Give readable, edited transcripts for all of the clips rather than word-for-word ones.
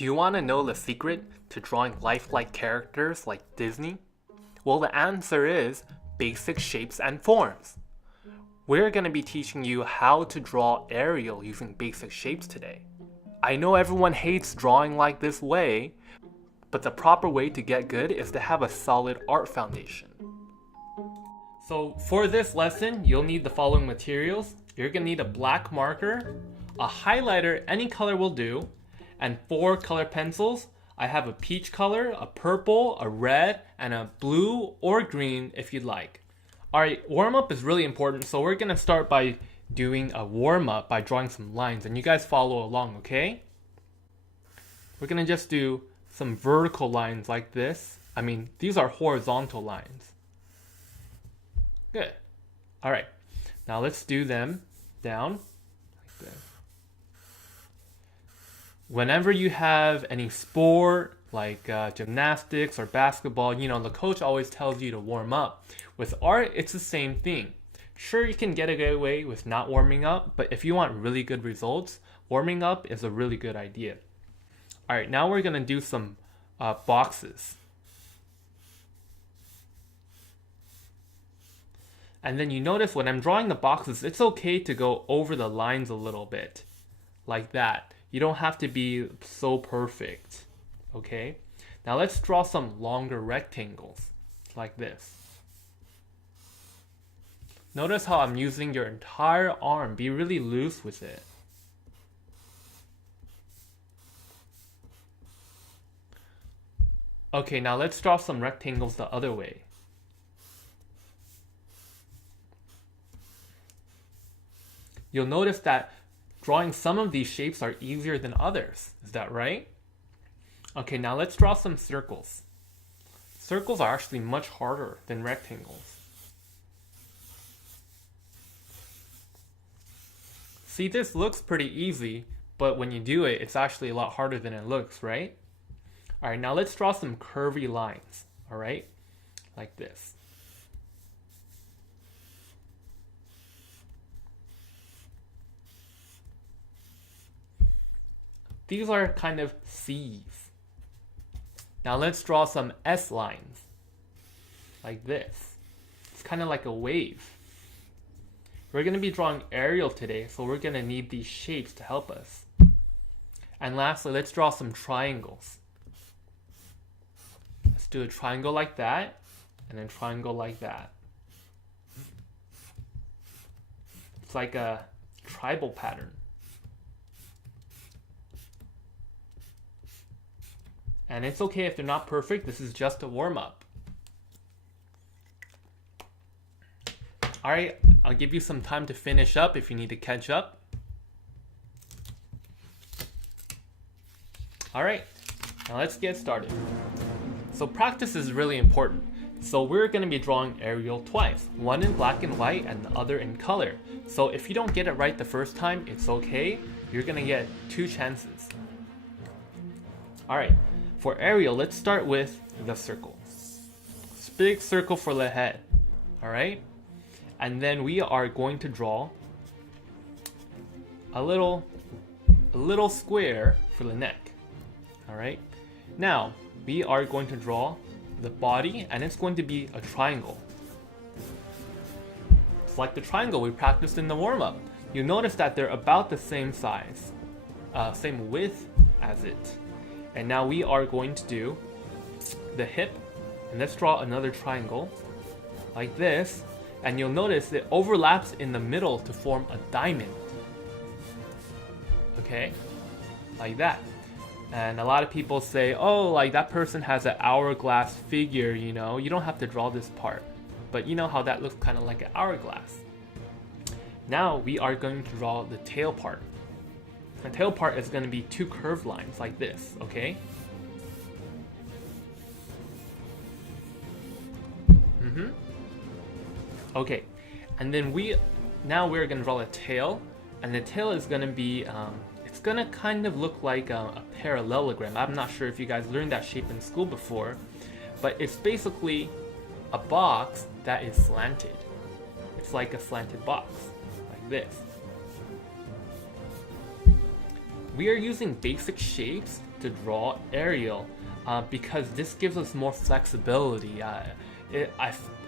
Do you want to know the secret to drawing lifelike characters like Disney? Well, the answer is basic shapes and forms. We're going to be teaching you how to draw Ariel using basic shapes today. I know everyone hates drawing like this way, but the proper way to get good is to have a solid art foundation. So for this lesson, you'll need the following materials. You're going to need a black marker, a highlighter, any color will do, and 4 color pencils. I have a peach color, a purple, a red, and a blue or green if you'd like. Alright, warm-up is really important, so we're going to start by doing a warm-up by drawing some lines, and you guys follow along, okay? We're going to just do some vertical lines like this. I mean, these are horizontal lines. Good. Alright, now let's do them down like this. Whenever you have any sport like gymnastics or basketball, you know, the coach always tells you to warm up. With art, it's the same thing. Sure, you can get away with not warming up, but if you want really good results, warming up is a really good idea. Alright, now we're going to do some boxes. And then you notice when I'm drawing the boxes, it's okay to go over the lines a little bit. Like that. You don't have to be so perfect. Okay? Now let's draw some longer rectangles. Like this. Notice how I'm using your entire arm. Be really loose with it. Okay, now let's draw some rectangles the other way. You'll notice that drawing some of these shapes are easier than others. Is that right? Okay, now let's draw some circles. Circles are actually much harder than rectangles. See, this looks pretty easy, but when you do it, it's actually a lot harder than it looks, right? Alright, now let's draw some curvy lines, alright? Like this. These are kind of C's. Now let's draw some S lines. Like this. It's kind of like a wave. We're going to be drawing Ariel today, so we're going to need these shapes to help us. And lastly, let's draw some triangles. Let's do a triangle like that, and then triangle like that. It's like a tribal pattern. And it's okay if they're not perfect, this is just a warm-up. Alright, I'll give you some time to finish up if you need to catch up. Alright, now let's get started. So practice is really important. So we're going to be drawing Ariel twice, one in black and white and the other in color. So if you don't get it right the first time, it's okay. You're going to get 2 chances. Alright. For Ariel, let's start with the circle. Big circle for the head, alright? And then we are going to draw a little square for the neck, alright? Now, we are going to draw the body, and it's going to be a triangle. It's like the triangle we practiced in the warm-up. You notice that they're about the same size, same width as it. And now we are going to do the hip, and let's draw another triangle like this, and you'll notice it overlaps in the middle to form a diamond. Okay, like that. And a lot of people say, oh, like that person has an hourglass figure, you know, you don't have to draw this part, but you know how that looks kind of like an hourglass. Now we are going to draw the tail part. The tail part is going to be 2 curved lines like this, okay? Okay, and then we're going to draw the tail, and the tail is going to be, it's going to kind of look like a parallelogram. I'm not sure if you guys learned that shape in school before, but it's basically a box that is slanted. It's like a slanted box, like this. We are using basic shapes to draw Ariel because this gives us more flexibility. A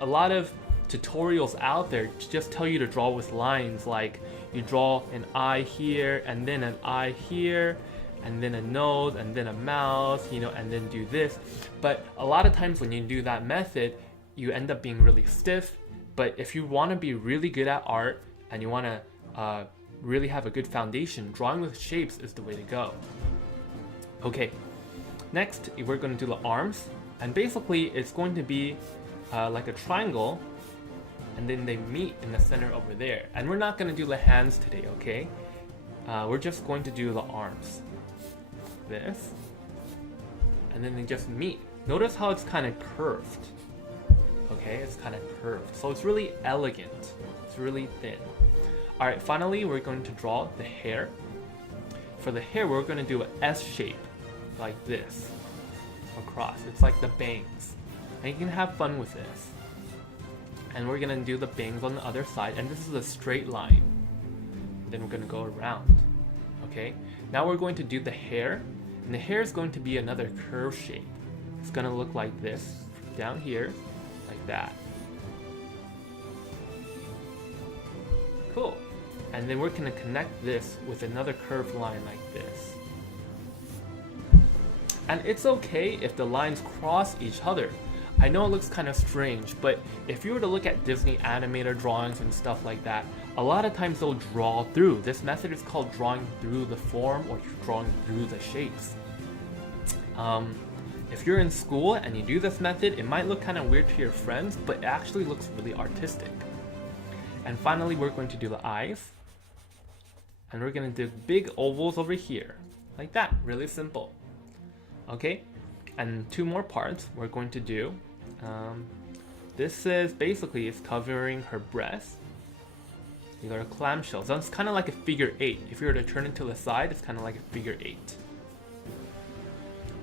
lot of tutorials out there just tell you to draw with lines, like you draw an eye here and then an eye here and then a nose and then a mouth, you know, and then do this. But a lot of times when you do that method, you end up being really stiff. But if you want to be really good at art and you want to really have a good foundation, drawing with shapes is the way to go. Okay, next we're going to do the arms, and basically it's going to be like a triangle, and then they meet in the center over there. And we're not going to do the hands today, okay? We're just going to do the arms. This, and then they just meet. Notice how it's kind of curved. Okay, it's kind of curved, so it's really elegant. It's really thin. All right, finally we're going to draw the hair. For the hair, we're going to do an S shape like this across. It's like the bangs, and you can have fun with this. And we're going to do the bangs on the other side, and this is a straight line. Then we're going to go around. Okay, now we're going to do the hair, and the hair is going to be another curve shape. It's going to look like this down here, like that. Cool. And then we're going to connect this with another curved line like this. And it's okay if the lines cross each other. I know it looks kind of strange, but if you were to look at Disney animator drawings and stuff like that, a lot of times they'll draw through. This method is called drawing through the form or drawing through the shapes. If you're in school and you do this method, it might look kind of weird to your friends, but it actually looks really artistic. And finally, we're going to do the eyes. And we're going to do big ovals over here, like that, really simple. Okay, and two more parts we're going to do. This is basically, it's covering her breast. You got a clamshell, so it's kind of like a figure 8. If you were to turn it to the side, it's kind of like a figure 8.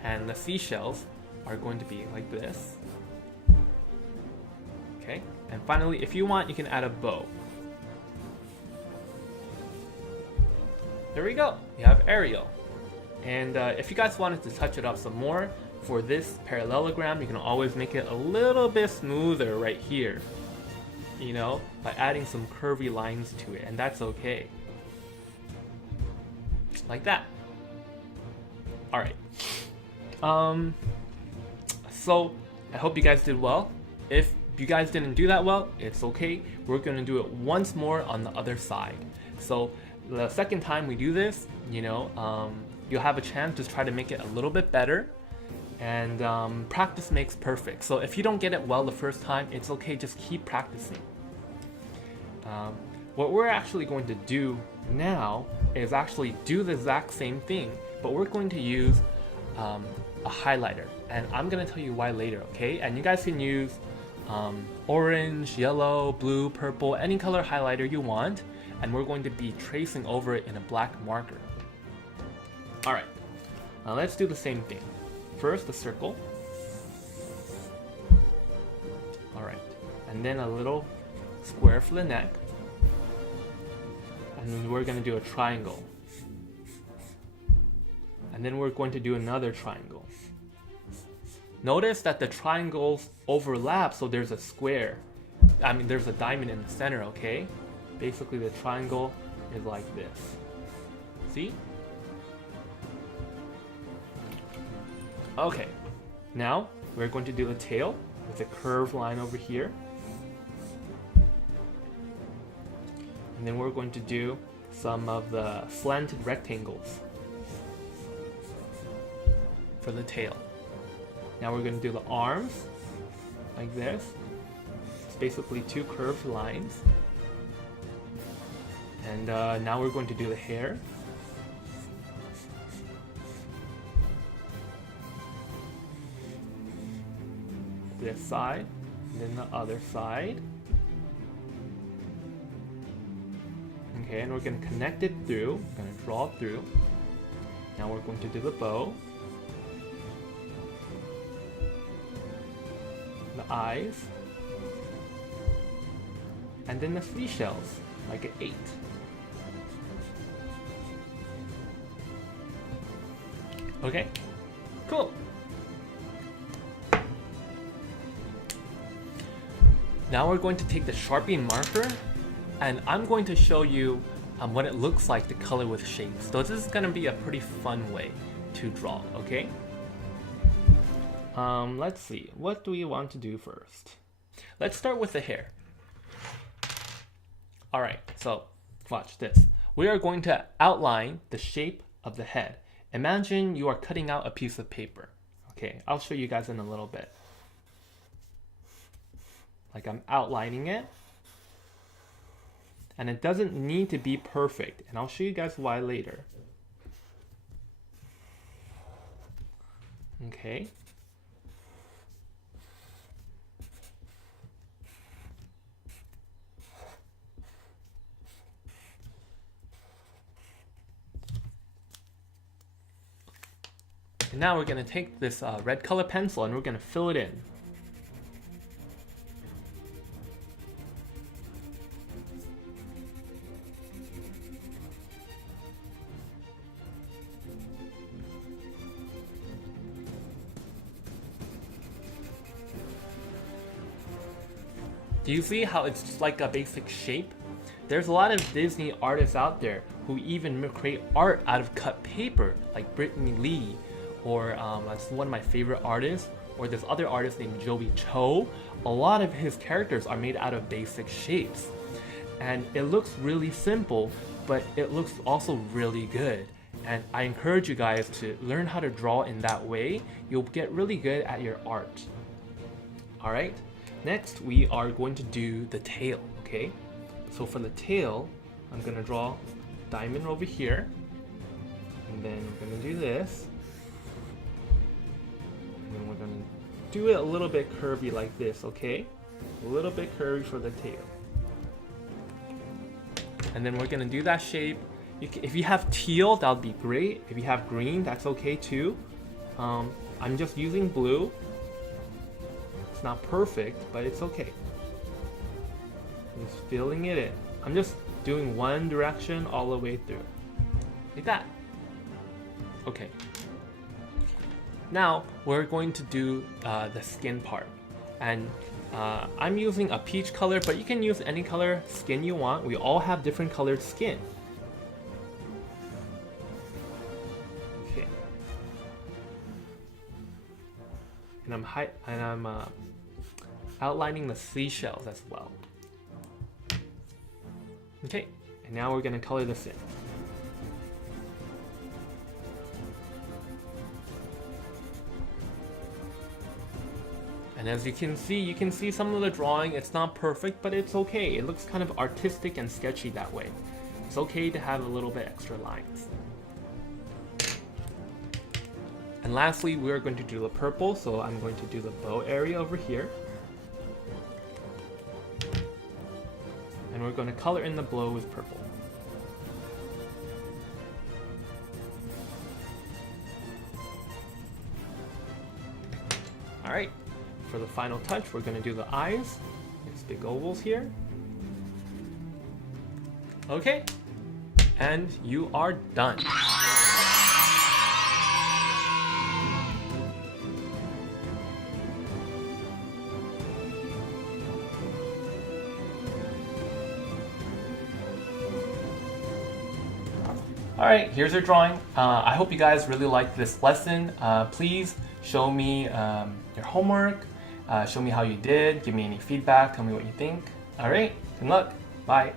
And the seashells are going to be like this. Okay, and finally, if you want, you can add a bow. There we go, you have Ariel. And if you guys wanted to touch it up some more, for this parallelogram, you can always make it a little bit smoother right here, you know, by adding some curvy lines to it, and that's okay. Like that. Alright. So, I hope you guys did well. If you guys didn't do that well, it's okay. We're going to do it once more on the other side. So, the second time we do this, you know, you'll have a chance to try to make it a little bit better. And practice makes perfect. So if you don't get it well the first time, it's okay, just keep practicing. What we're actually going to do now is actually do the exact same thing, but we're going to use a highlighter. And I'm going to tell you why later, okay? And you guys can use orange, yellow, blue, purple, any color highlighter you want. And we're going to be tracing over it in a black marker. Alright, now let's do the same thing. First, the circle. Alright, and then a little square for the neck. And then we're going to do a triangle. And then we're going to do another triangle. Notice that the triangles overlap, so there's a square. I mean, there's a diamond in the center, okay? Basically, the triangle is like this. See? Okay, now we're going to do the tail with a curved line over here. And then we're going to do some of the slanted rectangles for the tail. Now we're going to do the arms like this. It's basically two curved lines. And now we're going to do the hair. This side, and then the other side. Okay, and we're going to connect it through, going to draw through. Now we're going to do the bow, the eyes, and then the seashells, like an 8. Okay, cool. Now we're going to take the Sharpie marker and I'm going to show you what it looks like to color with shapes. So this is going to be a pretty fun way to draw, okay? Let's see, what do we want to do first? Let's start with the hair. Alright, so watch this. We are going to outline the shape of the head. Imagine you are cutting out a piece of paper. Okay, I'll show you guys in a little bit. Like I'm outlining it. And it doesn't need to be perfect, and I'll show you guys why later. Okay. And now we're going to take this red color pencil and we're going to fill it in. Do you see how it's just like a basic shape? There's a lot of Disney artists out there who even create art out of cut paper, like Brittany Lee, or that's one of my favorite artists, or this other artist named Joey Cho. A lot of his characters are made out of basic shapes. And it looks really simple, but it looks also really good. And I encourage you guys to learn how to draw in that way. You'll get really good at your art. Alright? Next, we are going to do the tail, okay? So for the tail, I'm gonna draw a diamond over here. And then we're gonna do this. And then we're gonna do it a little bit curvy like this, okay? A little bit curvy for the tail. And then we're gonna do that shape. If you have teal, that would be great. If you have green, that's okay too. I'm just using blue. It's not perfect, but it's okay. I'm just filling it in. I'm just doing one direction all the way through. Like that. Okay. Now we're going to do the skin part. And I'm using a peach color, but you can use any color skin you want. We all have different colored skin. Okay. And I'm outlining the seashells as well. Okay, and now we're gonna color this in. And as you can see some of the drawing. It's not perfect, but it's okay. It looks kind of artistic and sketchy that way. It's okay to have a little bit extra lines. And lastly, we're going to do the purple, so I'm going to do the bow area over here. And we're going to color in the bow with purple. Alright, for the final touch, we're going to do the eyes. These big ovals here. Okay, and you are done. Alright, here's your drawing. I hope you guys really liked this lesson. Please show me your homework, show me how you did, give me any feedback, tell me what you think. Alright, good luck, bye.